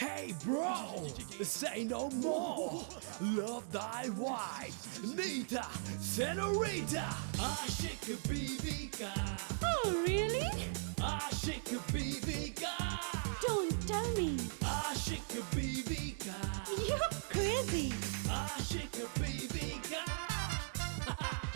Hey bro, say no more. Love thy wife, Nita, Senorita. Aşık Bibika. Oh, really? Aşık Bibika. Don't tell me. Aşık Bibika. You're crazy. Aşık Bibika.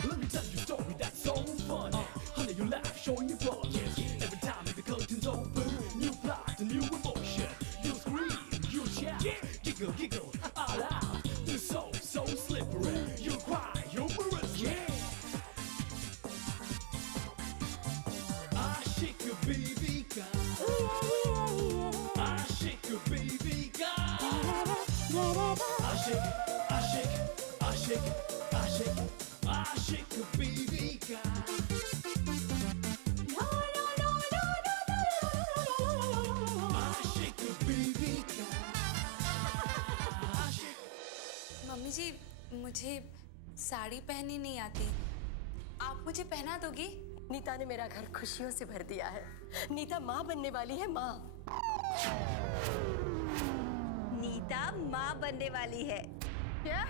Let me tell you a story that's so funny. Honey, you laugh, showing your body. Every time the curtains open, new plot, a new emotion. You scream, you shout, giggle, giggle, all out. You're so slippery. You cry, humorous, yeah. Aşık Bibika. Aşık Bibika. Aşık, aşık, aşık, aşık, aşık Bibika. Aşık Bibika. Aşık. Mummy ji, मुझे साड़ी पहननी नहीं आती। आप मुझे पहना दोगी? नीता ने मेरा घर खुशियों से भर दिया है। नीता माँ बनने वाली है, माँ। नीता माँ बनने वाली है। क्या?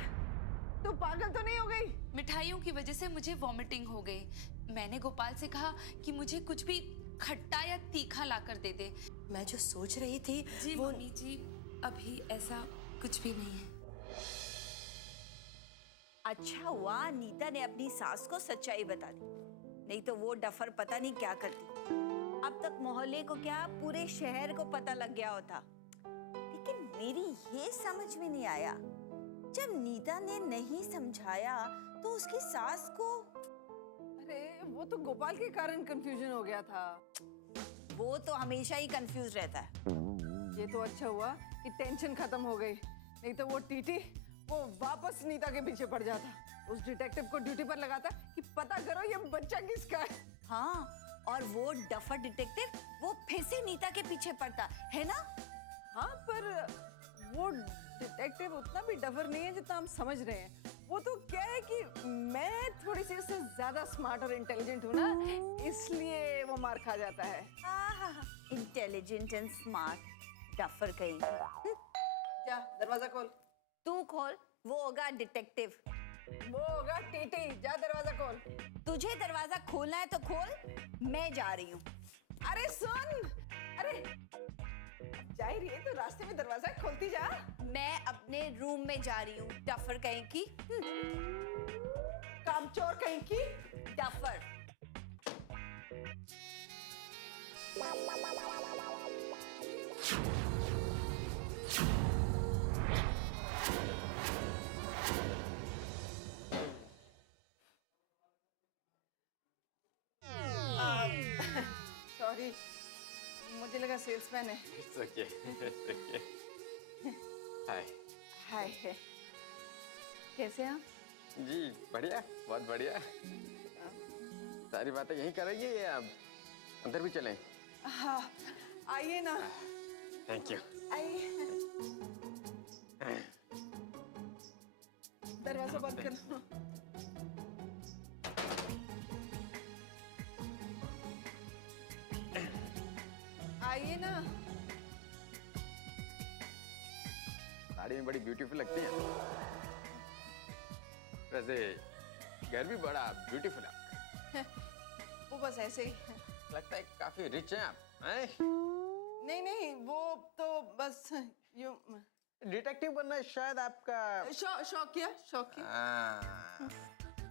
तू पागल तो नहीं हो गई? मिठाइयों की वजह से मुझे वॉमिटिंग हो गई। मैंने गोपाल से कहा कि मुझे कुछ भी खट्टा या तीखा लाकर दे दे। मैं जो सोच रही थी जी वो मम्मी जी, अभी ऐसा कुछ भी नहीं है। अच्छा हुआ नीता ने अपनी सास को सच्चाई बता दी, नहीं तो वो डफर पता नहीं क्या करती। अब तक मोहल्ले को क्या पूरे शहर को पता लग गया होता। लेकिन मेरी ये समझ में नहीं आया, जब नीता ने नहीं समझाया तो उसकी सास को। अरे वो तो गोपाल के कारण कंफ्यूजन हो गया था। वो तो हमेशा ही कंफ्यूज रहता है। ये तो अच्छा हुआ कि टेंशन खत्म हो गई, नहीं तो वो टीटी वो वापस नीता के पीछे पड़ जाता। उस डिटेक्टिव को ड्यूटी पर लगाता कि पता करो ये बच्चा किसका है। हाँ, और वो डफर डिटेक्टिव वो फिर से नीता के पीछे पड़ता है ना। हाँ, पर वो डिटेक्टिव उतना भी डफर नहीं है जितना हम समझ रहे हैं। वो तो क्या है कि मैं थोड़ी सी उससे ज्यादा स्मार्ट और इंटेलिजेंट हूँ ना, इसलिए वो मार खा जाता है। इंटेलिजेंट एंड स्मार्ट डफर कहीं। जा दरवाजा खोल। तू खोल, वो होगा डिटेक्टिव। वो होगा टीटी, जा दरवाजा खोल। तुझे दरवाजा खोलना है तो खोल, मैं जा रही हूँ। अरे सुन, अरे जा ही रही है तो रास्ते में दरवाजा खोलती जा। मैं अपने रूम में जा रही हूँ, डफर कहीं की। कामचोर कहीं की। डफर। सॉरी, मुझे लगा सेल्समैन है। It's okay. It's okay. हाय। हाय, कैसे हैं आप? जी बढ़िया, बहुत बढ़िया। सारी बातें यहीं करेंगे या अंदर भी चलें? हाँ, आइए ना। Thank you. आइए। दरवाजा बंद कर दो। आइए ना। साड़ी में बड़ी ब्यूटीफुल लगती है। वैसे घर भी बड़ा ब्यूटीफुल है आपका। वो बस ऐसे ही। लगता है काफी रिच हैं आप, हैं? नहीं नहीं, वो तो बस यूं। डिटेक्टिव बनना शायद आपका शौकिया।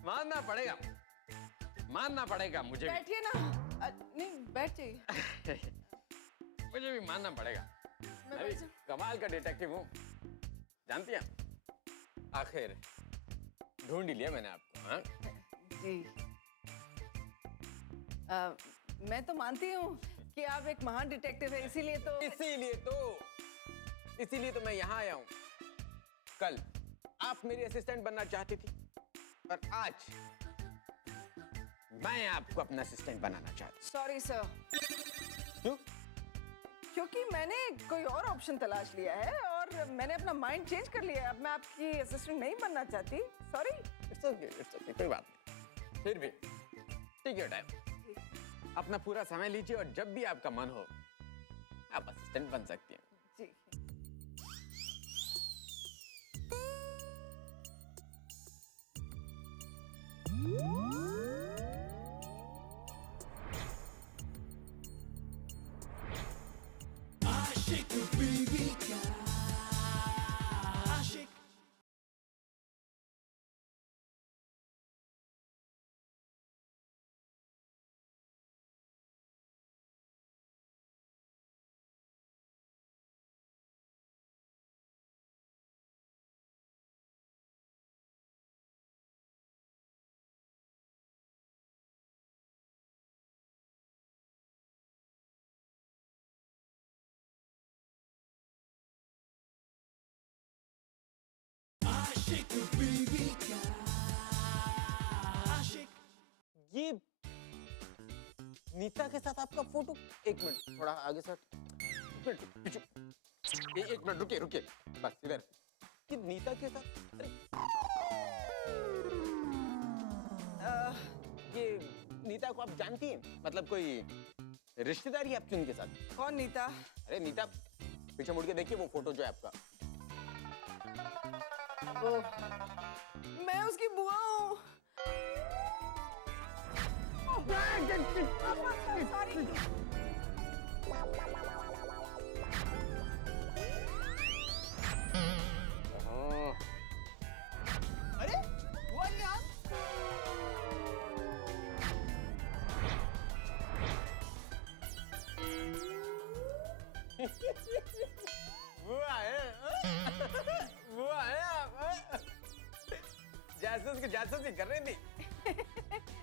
मानना पड़ेगा, मानना पड़ेगा मुझे भी। बैठिए ना। नहीं, बैठ जाइए। मुझे भी मानना पड़ेगा, मैं भी कमाल का डिटेक्टिव हूँ, जानती हैं? आखिर ढूंढ ही लिया मैंने आपको। हाँ जी, मैं तो मानती हूँ कि आप एक महान डिटेक्टिव है, इसीलिए तो मैं यहाँ आया हूँ। कल आप मेरी असिस्टेंट बनना चाहती थी, पर आज मैं आपको अपना असिस्टेंट बनाना चाहता हूँ। Sorry sir. क्यों? क्योंकि मैंने कोई और ऑप्शन तलाश लिया है और मैंने अपना माइंड चेंज कर लिया है। अब मैं आपकी असिस्टेंट नहीं बनना चाहती। सॉरी। इट्स ओके, कोई बात नहीं। फिर भी टेक योर टाइम, अपना पूरा समय लीजिए और जब भी आपका मन हो आप असिस्टेंट बन सकती हैं। जी। आशिक बीवी का आशिक आशिक बीवी का आशिक ये नीता के साथ आपका फोटो, एक मिनट थोड़ा आगे सर, एक मिनट रुकिए रुकिए, बस इधर। कि नीता के साथ, अरे ये नीता को आप जानती हैं? मतलब कोई रिश्तेदारी है आपकी उनके साथ? कौन नीता? अरे नीता, पीछे मुड़ के देखिए वो फोटो जो है आपका। वो मैं उसकी बुआ हूँ। अरे बुआ जी आप? बुआ है, बुआ है आप? जासूसी कर रही थी,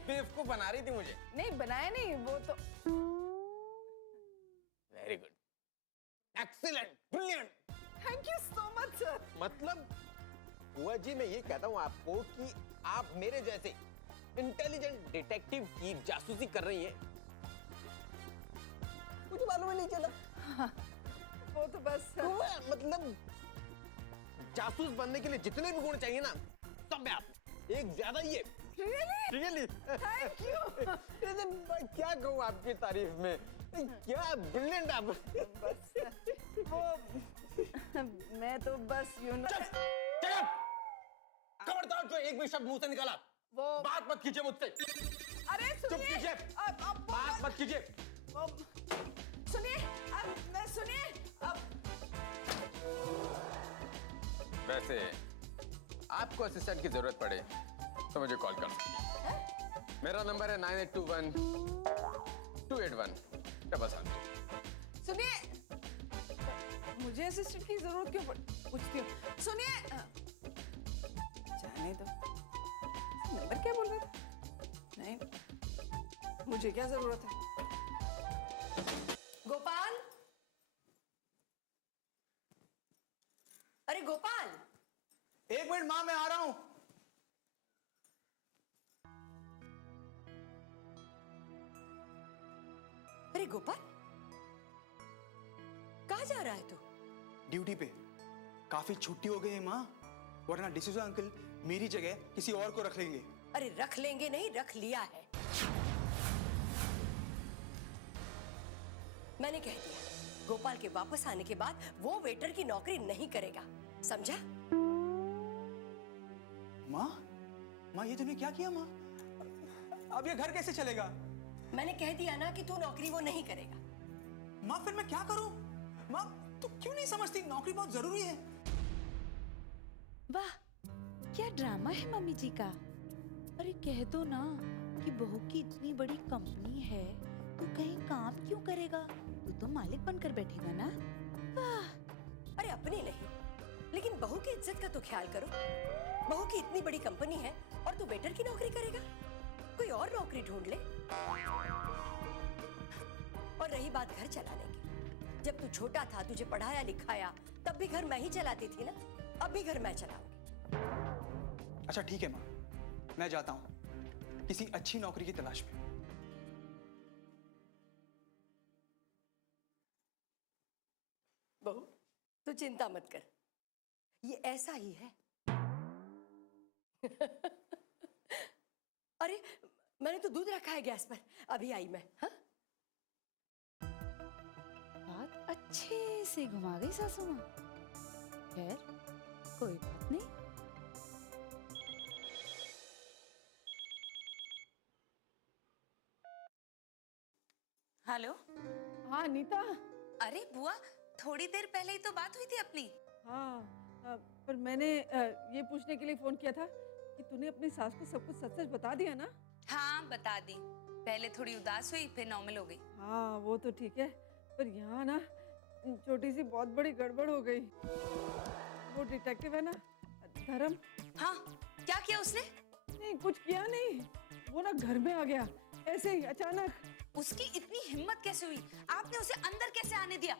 बेवकूफ बना रही थी मुझे। नहीं बनाया नहीं, वो तो very good, excellent, brilliant. Thank you so much sir. मतलब बुआ जी, मैं ये कहता हूँ आपको कि आप मेरे जैसे इंटेलिजेंट डिटेक्टिव की जासूसी कर रही हैं, मुझे मालूम ही नहीं चला। वो तो बस बुआ, मतलब जासूस बनने के लिए जितने भी गुण चाहिए ना, सब में आप एक ज्यादा ही है। Really thank you. क्या कहूँ आपकी तारीफ में, क्या ब्रिलियंट आप। बस वो मैं तो बस खबरदार जो एक भी शब्द मुंह से निकाला, वो बात मत कीजिए मुझसे। अरे चुप सुनिए, कीजिए, अब बात मत कीजिए। सुनिए, अब मैं सुनिए अब। वैसे आपको असिस्टेंट की जरूरत पड़े तो मुझे कॉल कर सकती हैं। मेरा नंबर है 9821 281 777। सुनिए, मुझे असिस्टेंट की जरूरत क्यों पूछती हूँ? सुनिए, जाने दो। नंबर क्या बोल रहे थे? नहीं, मुझे क्या जरूरत है? गोपाल, अरे गोपाल, एक मिनट माँ, मैं आ रहा हूं। अरे गोपाल, कहाँ जा रहा है तू? ड्यूटी पे। काफी छुट्टी हो गई है माँ, वरना डिसूजा अंकल मेरी जगह किसी और को रख लेंगे। अरे रख लेंगे नहीं, रख लिया है। मैंने कह दिया, गोपाल के वापस आने के बाद वो वेटर की नौकरी नहीं करेगा, समझा? माँ, माँ ये तूने क्या किया माँ? अब ये घर कैसे चलेगा? मैंने कह दिया ना कि तू नौकरी वो नहीं करेगा। माँ फिर मैं क्या करूं? माँ तू क्यों नहीं समझती, नौकरी बहुत जरूरी है। वाह, क्या ड्रामा है मम्मी जी का। अरे कह दो ना कि बहू की इतनी बड़ी कंपनी है तो कहीं काम क्यों करेगा, तू तो मालिक बनकर बैठेगा ना। वाह। अरे अपनी नहीं, लेकिन बहू की इज्जत का तो ख्याल करो। बहू की इतनी बड़ी कंपनी है और तू वेटर की नौकरी करेगा? कोई और नौकरी ढूंढ ले। और रही बात घर चलाने की, जब तू छोटा था, तुझे पढ़ाया लिखाया, तब भी घर मैं ही चलाती थी ना, अब भी घर मैं चलाऊंगी। अच्छा ठीक है माँ, मैं जाता हूँ किसी अच्छी नौकरी की तलाश में। बहू तू चिंता मत कर, ये ऐसा ही है। अरे मैंने तो दूध रखा है गैस पर, अभी आई मैं। हाँ बात अच्छे से घुमा गई सासू माँ। खैर कोई बात नहीं। हेलो। हाँ नीता। अरे बुआ, थोड़ी देर पहले ही तो बात हुई थी अपनी। हाँ पर मैंने ये पूछने के लिए फोन किया था कि तूने अपनी सास को सब कुछ सच सच बता दिया ना? हाँ बता दी। पहले थोड़ी उदास हुई, फिर नॉर्मल हो गई। हाँ वो तो ठीक है, पर यहाँ ना छोटी सी बहुत बड़ी गड़बड़ हो गई। वो डिटेक्टिव है ना धर्म। हाँ, क्या किया उसने? नहीं कुछ किया नहीं, वो ना घर में आ गया ऐसे ही अचानक। उसकी इतनी हिम्मत कैसे हुई? आपने उसे अंदर कैसे आने दिया?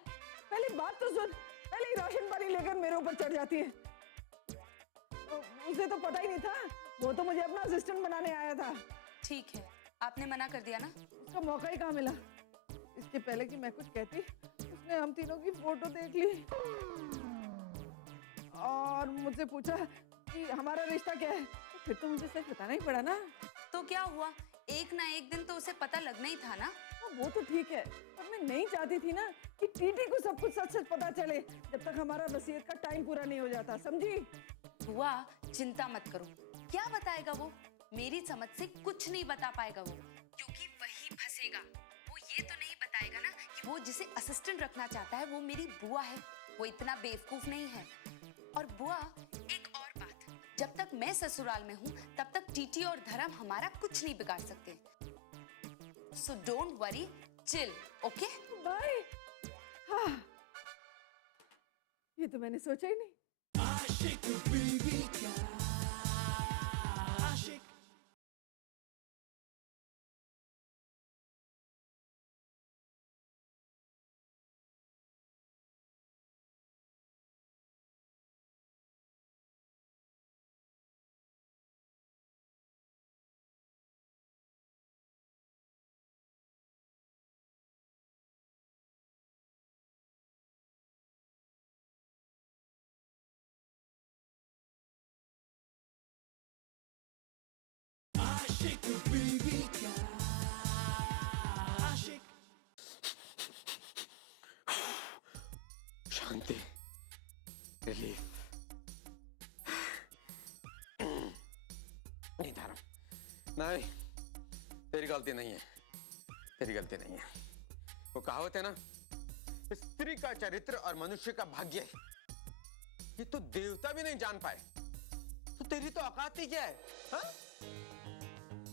पहले बात तो सुन, पहले ही राशन पानी लेकर मेरे ऊपर चढ़ जाती है। उसे तो पता ही नहीं था, वो तो मुझे अपना असिस्टेंट बनाने आया था। ठीक है, आपने मना कर दिया ना? उसका मौका ही कहाँ मिला। इसके पहले कि मैं कुछ कहती, उसने हम तीनों की फोटो देख ली और मुझसे पूछा कि हमारा रिश्ता क्या है। फिर तो मुझे सच बताना ही पड़ा ना। तो क्या हुआ? एक ना एक दिन तो उसे पता लगना ही था ना। वो तो ठीक है, पर मैं नहीं चाहती थी ना कि टीटी को सब कुछ सच सच पता चले जब तक हमारा वसीयत का टाइम पूरा नहीं हो जाता, समझी? बुआ चिंता मत करो, क्या बताएगा वो? मेरी समझ से कुछ नहीं बता पाएगा वो, क्योंकि वही फंसेगा। वो ये तो नहीं बताएगा ना कि वो जिसे असिस्टेंट रखना चाहता है वो मेरी बुआ है। वो इतना बेवकूफ नहीं है। और बुआ एक और बात, जब तक मैं ससुराल में हूँ तब तक टीटी और धर्म हमारा कुछ नहीं बिगाड़ सकते। So don't worry, chill, okay? Bye. हाँ, ये तो मैंने सोचा ही नहीं। आशिक बीवी का आशिक। आशिक बीवी का आशिक। शांति, रिलीफ। नहीं धर्म, नहीं, तेरी गलती नहीं है, तेरी गलती नहीं है। वो कहावत है ना, स्त्री का चरित्र और मनुष्य का भाग्य, ये तो देवता भी नहीं जान पाए, तो तेरी तो औकात ही क्या है? हा?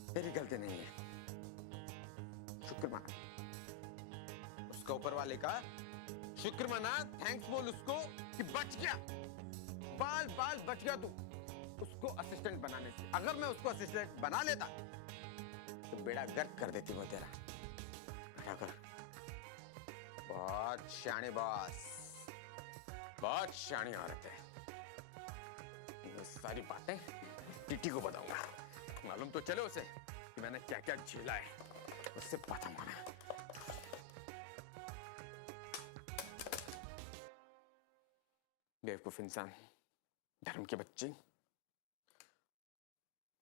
तेरी गलती नहीं है। शुक्र माना उसका, ऊपर वाले का शुक्र मना, थैंक्स बोल उसको कि बच गया, बाल बाल बच गया तू उसको असिस्टेंट बनाने से। अगर मैं उसको असिस्टेंट बना लेता तो बेड़ा गर्क कर देती वो तेरा। बेड़ा गर्क। बहुत शानी बॉस, बहुत शानी औरत है। ये सारी बातें टीटी को बताऊंगा, मालूम तो चले उसे कि मैंने क्या क्या झेला है, उससे पता माना। बेवकूफ इंसान, धर्म के बच्चे,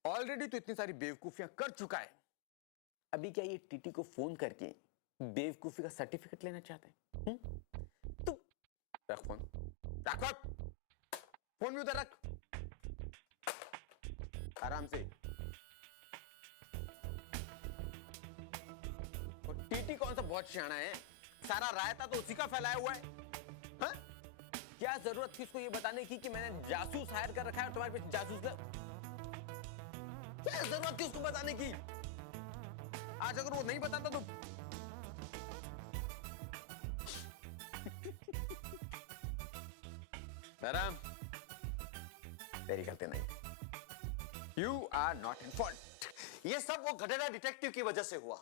ऑलरेडी तो इतनी सारी बेवकूफियां कर चुका है। अभी क्या ये टीटी को फोन करके बेवकूफी का सर्टिफिकेट लेना चाहते हैं? तू रख फोन, रख फोन भी उधर रख, आराम से। और टीटी कौन सा बहुत सियाना है, सारा रायता तो उसी का फैलाया हुआ है। हा? क्या जरूरत थी उसको ये बताने की कि मैंने जासूस हायर कर रखा है और तुम्हारे पीछे जासूस का? क्या जरूरत थी उसको बताने की? आज अगर वो नहीं बताता तो धर्म, तेरी गलती नहीं, you are not in fault. ये सब वो गधेड़ा डिटेक्टिव की वजह से हुआ।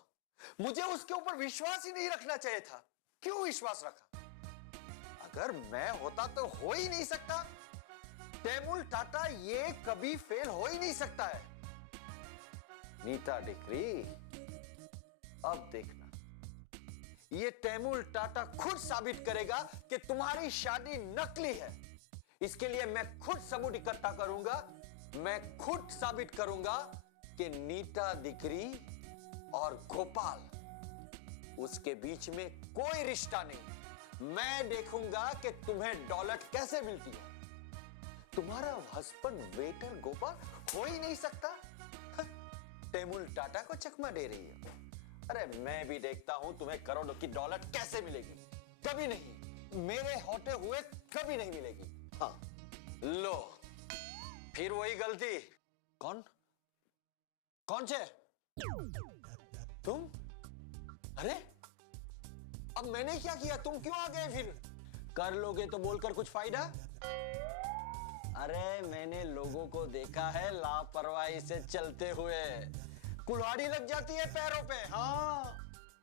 मुझे उसके ऊपर विश्वास ही नहीं रखना चाहिए था। क्यों विश्वास रखा? अगर मैं होता तो हो ही नहीं सकता। तैमूर टाटा ये कभी फेल हो ही नहीं सकता है। नीता डिक्री, अब देखना, ये तैमूर टाटा खुद साबित करेगा कि तुम्हारी शादी नकली है। इसके लिए मैं खुद सबूत इकट्ठा करूंगा। मैं खुद साबित करूंगा कि नीता डिक्री और गोपाल, उसके बीच में कोई रिश्ता नहीं। मैं देखूंगा कि तुम्हें दौलत कैसे मिलती है। तुम्हारा हस्बैंड वेटर गोपाल हो ही नहीं सकता। तैमूर टाटा को चकमा दे रही है। अरे मैं भी देखता हूं तुम्हें करोड़ों की दौलत कैसे मिलेगी। कभी नहीं, मेरे होते हुए कभी नहीं मिलेगी। हाँ, लो फिर वही गलती। कौन कौन से? तुम? अरे अब मैंने क्या किया, तुम क्यों आ गए फिर? कर लोगे तो बोलकर कुछ फायदा? अरे मैंने लोगों को देखा है लापरवाही से चलते हुए, कुल्हाड़ी लग जाती है पैरों पे। हाँ,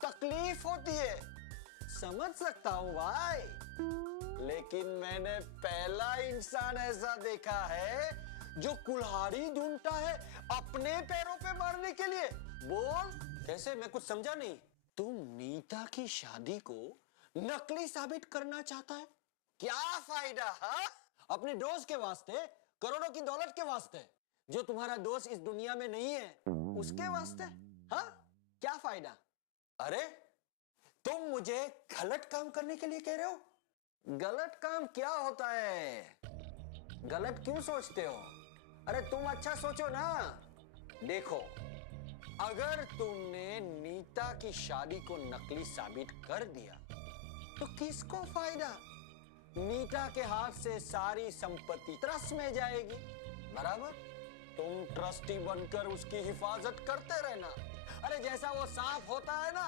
तकलीफ होती है, समझ सकता हूं भाई। लेकिन मैंने पहला इंसान ऐसा देखा है जो कुल्हाड़ी ढूंढता है अपने पैरों पे मारने के लिए। बोल कैसे? मैं कुछ समझा नहीं। तुम नीता की शादी को नकली साबित करना चाहता है? क्या फायदा? हाँ, अपने दोस्त के वास्ते, करोड़ों की दौलत के वास्ते। जो तुम्हारा दोस्त इस दुनिया में नहीं है उसके वास्ते। हाँ, क्या फायदा? अरे तुम मुझे गलत काम करने के लिए कह रहे हो? गलत काम क्या होता है? गलत क्यों सोचते हो? अरे तुम अच्छा सोचो ना। देखो, अगर तुमने नीता की शादी को नकली साबित कर दिया तो किसको फायदा? नीता के हाथ से सारी संपत्ति ट्रस्ट में जाएगी, बराबर? तुम ट्रस्टी बनकर उसकी हिफाजत करते रहना। अरे जैसा वो सांप होता है ना,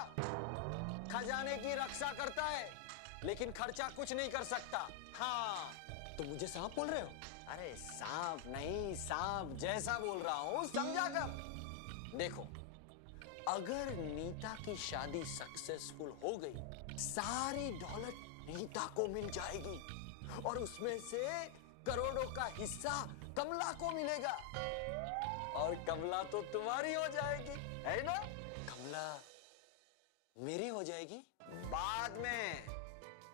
खजाने की रक्षा करता है लेकिन खर्चा कुछ नहीं कर सकता। हाँ, तो मुझे सांप बोल रहे हो? अरे सांप नहीं, सांप जैसा बोल रहा हूं, समझा कर। देखो, अगर नीता की शादी सक्सेसफुल हो गई, सारी दौलत नीता को मिल जाएगी और उसमें से करोड़ों का हिस्सा कमला को मिलेगा और कमला तो तुम्हारी हो जाएगी, है ना? कमला मेरी हो जाएगी बाद में।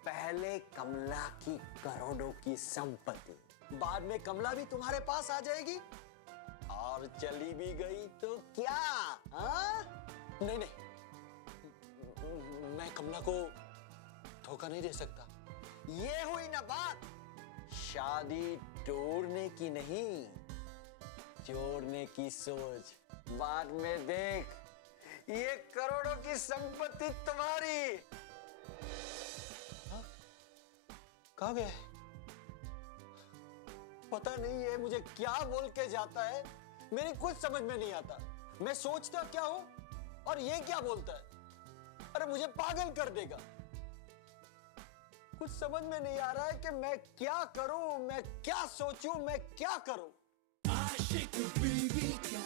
पहले कमला की करोड़ों की संपत्ति, बाद में कमला भी तुम्हारे पास आ जाएगी। और चली भी गई तो क्या? हाँ? नहीं नहीं, मैं कमला को धोखा नहीं दे सकता। ये हुई ना बात, शादी तोड़ने की नहीं, जोड़ने की सोच। बाद में देख, ये करोड़ों की संपत्ति तुम्हारी। हाँ? कहाँ गए? पता नहीं है मुझे क्या बोल के जाता है, मेरी कुछ समझ में नहीं आता। मैं सोचता क्या हूं और ये क्या बोलता है। अरे मुझे पागल कर देगा। कुछ समझ में नहीं आ रहा है कि मैं क्या करूं, मैं क्या सोचूं, मैं क्या करूं। आशिक बीवी का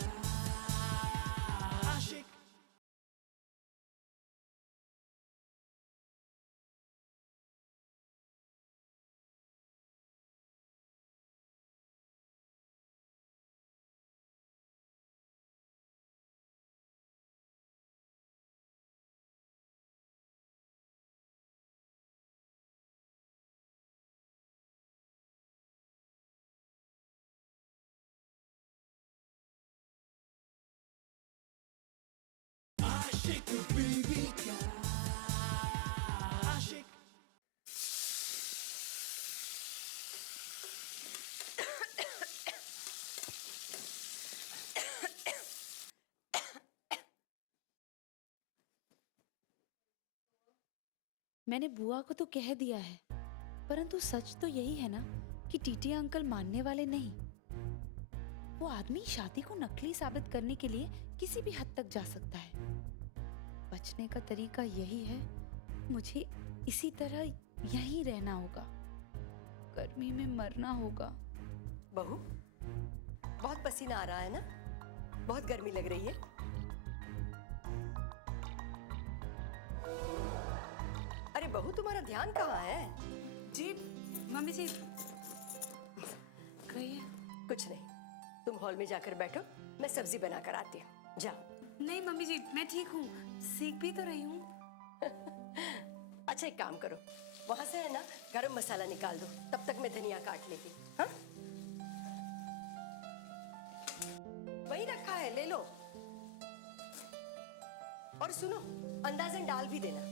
आशिक। आशिक बीवी का आशिक। मैंने बुआ को तो कह दिया है, परंतु सच तो यही है ना कि टीटी अंकल मानने वाले नहीं। वो आदमी शादी को नकली साबित करने के लिए किसी भी हद तक जा सकता है। बचने का तरीका यही है, मुझे इसी तरह यहीं रहना होगा, गर्मी में मरना होगा। बहू, बहुत पसीना आ रहा है ना? बहुत गर्मी लग रही है। अरे बहू, तुम्हारा ध्यान कहाँ है? जी मम्मी जी। कहिए। कुछ नहीं, तुम हॉल में जाकर बैठो, मैं सब्जी बनाकर आती हूँ। जाओ। नहीं मम्मी जी, मैं ठीक हूँ, सीख भी तो रही हूँ। अच्छा एक काम करो, वहां से है ना गरम मसाला निकाल दो, तब तक मैं धनिया काट लेती। हाँ, वही रखा है, ले लो। और सुनो, अंदाजन डाल भी देना।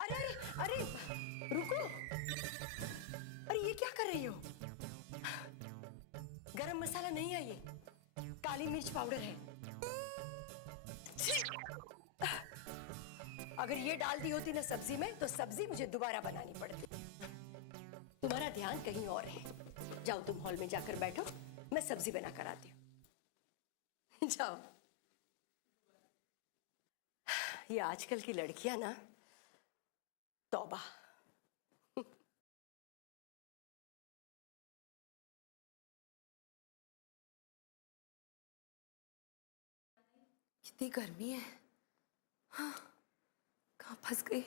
अरे अरे अरे रुको, अरे ये क्या कर रही हो? गरम मसाला काली मिर्च पाउडर है। अगर ये डाल दी होती ना सब्जी में तो सब्जी मुझे दोबारा बनानी पड़ती। तुम्हारा ध्यान कहीं और है। जाओ तुम हॉल में जाकर बैठो, मैं सब्जी बना कर आती हूँ। जाओ। ये आजकल की लड़कियां ना, तौबा। कितनी गर्मी है। हाँ, कहाँ फंस गई।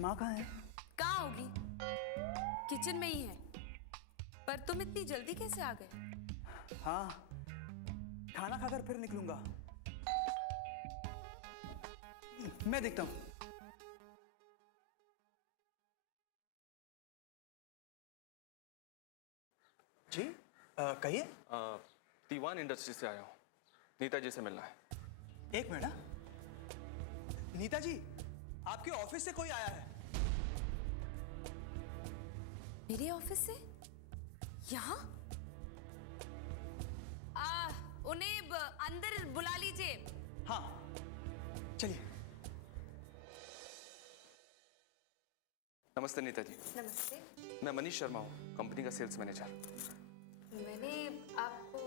माँ कहाँ है? कहाँ होगी? किचन में ही है। पर तुम इतनी जल्दी कैसे आ गए? हाँ, खाना खाकर फिर निकलूंगा। मैं देखता हूँ। जी कहिए। दीवान इंडस्ट्री से आया हूँ, नीता जी से मिलना है। एक मिनट। हाँ? नीता जी, आपके ऑफिस से कोई आया है। मेरे ऑफिस से? यहाँ? उन्हें अंदर बुला लीजिए। हाँ, चलिए। नमस्ते नीता जी। नमस्ते। मैं मनीष शर्मा हूँ, कंपनी का सेल्स मैनेजर। मैंने आपको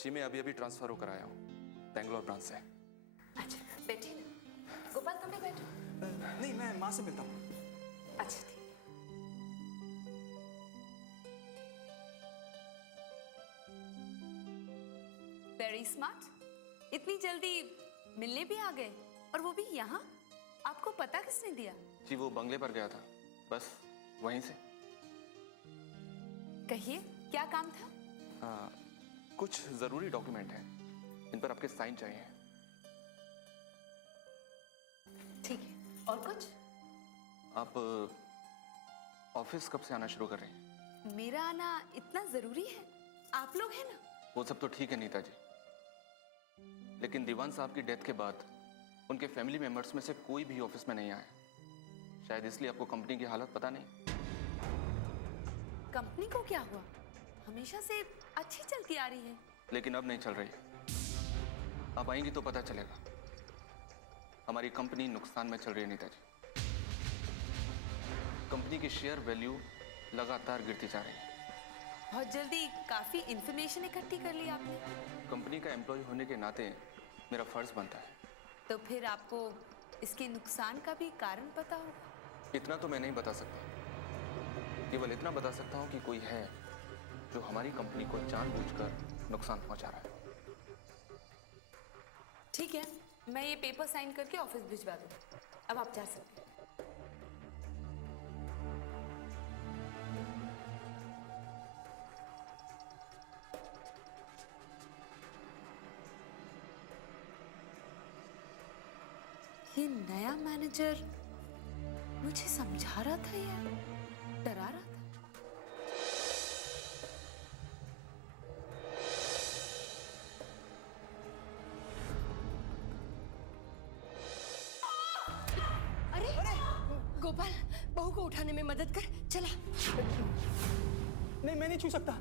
जी मैं अभी ट्रांसफर होकर आया हूँ बेंगलोर ब्रांच से। अच्छा, बैठिए ना। गोपाल तुम भी बैठो। नहीं, मैं माँ से मिलता हूँ। अच्छा ठीक। Very smart. इतनी जल्दी मिलने भी आ गए, और वो भी यहाँ। आपको पता किसने दिया? जी वो बंगले पर गया था, बस वहीं से। कहिए, क्या काम था? कुछ जरूरी डॉक्यूमेंट हैं, इन पर आपके साइन चाहिए। ठीक है, और कुछ? आप ऑफिस कब से आना शुरू कर रही हैं? मेरा आना इतना जरूरी है? आप लोग हैं ना। वो सब तो ठीक है नीता जी, लेकिन दीवान साहब की डेथ के बाद उनके फैमिली मेंबर्स में से कोई भी ऑफिस में नहीं आया। शायद इसलिए आपको कंपनी की हालत पता नहीं। कंपनी को क्या हुआ? हमेशा से अच्छी चलती आ रही है। लेकिन अब नहीं चल रही है। आप आएंगी तो पता चलेगा। हमारी कंपनी नुकसान में चल रही है नीता जी। कंपनी की शेयर वैल्यू लगातार गिरती जा रही है। बहुत जल्दी काफी इंफॉर्मेशन इकट्ठी कर ली आपने। कंपनी का एम्प्लॉय होने के नाते मेरा फर्ज बनता है। तो फिर आपको इसके नुकसान का भी कारण पता होगा। इतना तो मैं नहीं बता सकता, केवल इतना बता सकता हूँ कि कोई है जो हमारी कंपनी को जानबूझकर नुकसान पहुंचा रहा है। ठीक है, मैं ये पेपर साइन करके ऑफिस भिजवा दूँ। अब आप जा सकते हैं। ये नया मैनेजर मुझे समझा रहा था या डरा रहा था? अरे गोपाल, बहू को उठाने में मदद कर। चला। नहीं, मैं नहीं छू सकता।